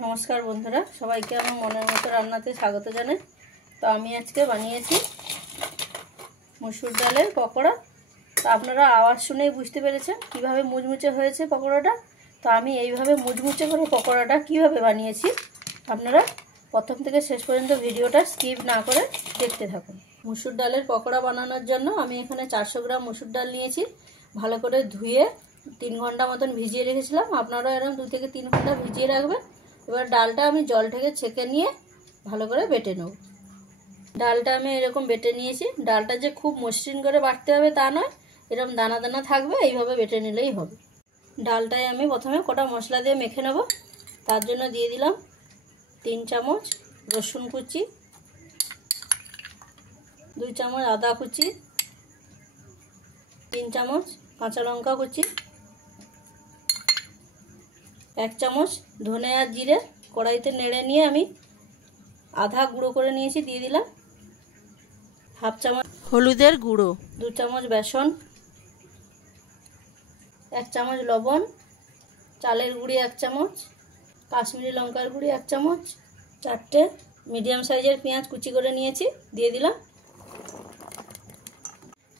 नमस्कार बंधुरा सबाई के आमार मनेर मतो रान्नाते स्वागत जानाई। तो आमी आजके बानिয়েছি मसुर डालेर पकोड़ा। तो आपनारा आवाज शुनेই बुझते पेरेছেন কিভাবে মুচমুচে হয়েছে পকোড়াটা। তো আমি এইভাবে মুচমুচে করে পকোড়াটা কিভাবে বানিয়েছি আপনারা প্রথম থেকে শেষ পর্যন্ত ভিডিওটা স্কিপ না করে দেখতে থাকুন। মসুর ডালের পকোড়া বানানোর জন্য আমি এখানে 400 গ্রাম মসুর ডাল নিয়েছি। ভালো করে ধুয়ে 3 ঘন্টা মতন ভিজিয়ে রেখেছিলাম। আপনারা এরকম 2 থেকে 3 ঘন্টা ভিজিয়ে রাখবেন। এবার ডালটা আমি জল থেকে ছেঁকে নিয়ে ভালো করে বেটে নেব। ডালটা আমি এরকম বেটে নিয়েছি। ডালটা যে খুব মসৃণ করে বাটতে হবে তা নয়, এরকম দানা দানা থাকবে, এইভাবে বেটে নিলেই হবে। ডালটায় আমি প্রথমে কটা মশলা দিয়ে মেখে নেব। তার জন্য দিয়ে দিলাম 3 চামচ রসুন কুচি, 2 চামচ আদা কুচি, 3 চামচ কাঁচা লঙ্কা কুচি, 1 চামচ ধনে আর জিরে কড়াইতে নেড়ে নিয়ে আমি আধা গুঁড়ো করে নিয়েছি, দিয়ে দিলাম। হাফ চামচ হলুদের গুঁড়ো, 2 চামচ বেসন, 1 চামচ লবণ, চালের গুঁড়ি 1 চামচ, কাশ্মীরি লঙ্কার গুঁড়ি 1 চামচ, 4টে মিডিয়াম সাইজের পেঁয়াজ কুচি করে নিয়েছি, দিয়ে দিলাম।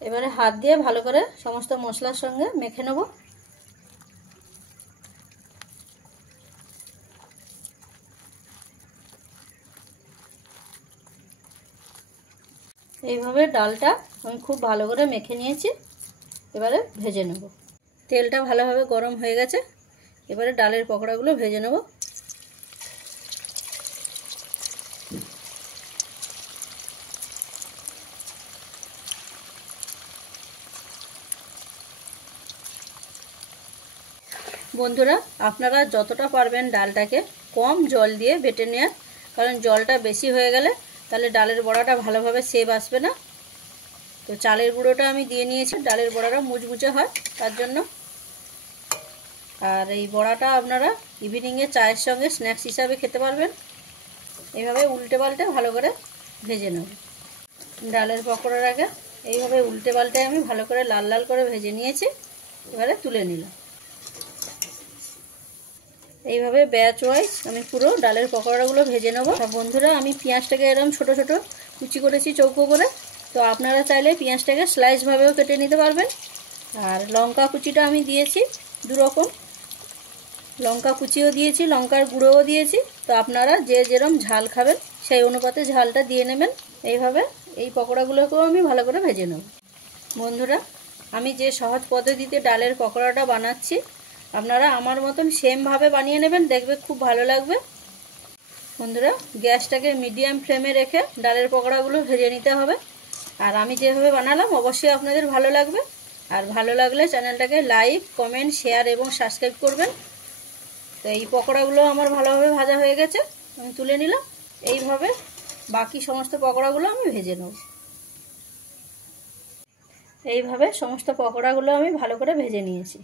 এবারে হাত দিয়ে ভালো করে সমস্ত মশলার সঙ্গে মেখে নেব। এইভাবে ডালটা আমি খুব ভালো করে মেখে নিয়েছি। এবারে ভেজে নেব। তেলটা ভালোভাবে গরম হয়ে গেছে। এবারে ডালের পকোড়াগুলো ভেজে নেব। বন্ধুরা আপনারা যতটা পারবেন ডালটাকে কম জল দিয়ে বেটে নেওয়ার, কারণ জলটা বেশি হয়ে গেলে তাহলে ডালের বড়াটা ভালোভাবে শেপ আসবে না। তো চালের গুঁড়োটা আমি দিয়ে নিয়েছি, ডালের বড়াটা মুচমুচে হয় তার জন্য। আর এই বড়াটা আপনারা ইভিনিংয়ে চায়ের সঙ্গে স্ন্যাক্স হিসাবে খেতে পারবেন। এইভাবে উল্টে পাল্টে ভালো করে ভেজে নেব। ডালের পকোড়ার আগে এইভাবে উল্টে পাল্টে আমি ভালো করে লাল লাল করে ভেজে নিয়েছি। এবারে তুলে নিলাম। এইভাবে ব্যাচ ওয়াইজ আমি পুরো ডালের পকোড়াগুলো ভেজে নেব। বন্ধুরা আমি পেঁয়াজটাকে এরকম ছোট ছোট কুচি করেছি চৌকো করে। তো আপনারা চাইলে পেঁয়াজটাকে স্লাইসভাবেও কেটে নিতে পারবেন। আর লঙ্কা কুচিটা আমি দিয়েছি 2 রকম, লঙ্কা কুচিও দিয়েছি, লঙ্কার গুঁড়োও দিয়েছি। তো আপনারা যে যেরকম ঝাল খাবেন সেই অনুপাতে ঝালটা দিয়ে নেবেন। এইভাবে এই পকোড়াগুলোকেও আমি ভালো করে ভেজে নেব। বন্ধুরা আমি যে সহজ পদ্ধতিতে ডালের পকোড়াটা বানাচ্ছি আপনারা আমার মতন সেমভাবে বানিয়ে নেবেন, দেখবে খুব ভালো লাগবে। বন্ধুরা গ্যাসটাকে মিডিয়াম ফ্লেমে রেখে ডালের পকোড়াগুলো ভেজে নিতে হবে। আর আমি যেভাবে বানালাম অবশ্যই আপনাদের ভালো লাগবে। আর ভালো লাগলে চ্যানেলটাকে লাইক, কমেন্ট, শেয়ার এবং সাবস্ক্রাইব করবেন। তো এই পকোড়াগুলো আমার ভালোভাবে ভাজা হয়ে গেছে, আমি তুলে নিলাম। এইভাবে বাকি সমস্ত পকোড়াগুলো আমি ভেজে নেব। এইভাবে সমস্ত পকোড়াগুলো আমি ভালো করে ভেজে নিয়েছি।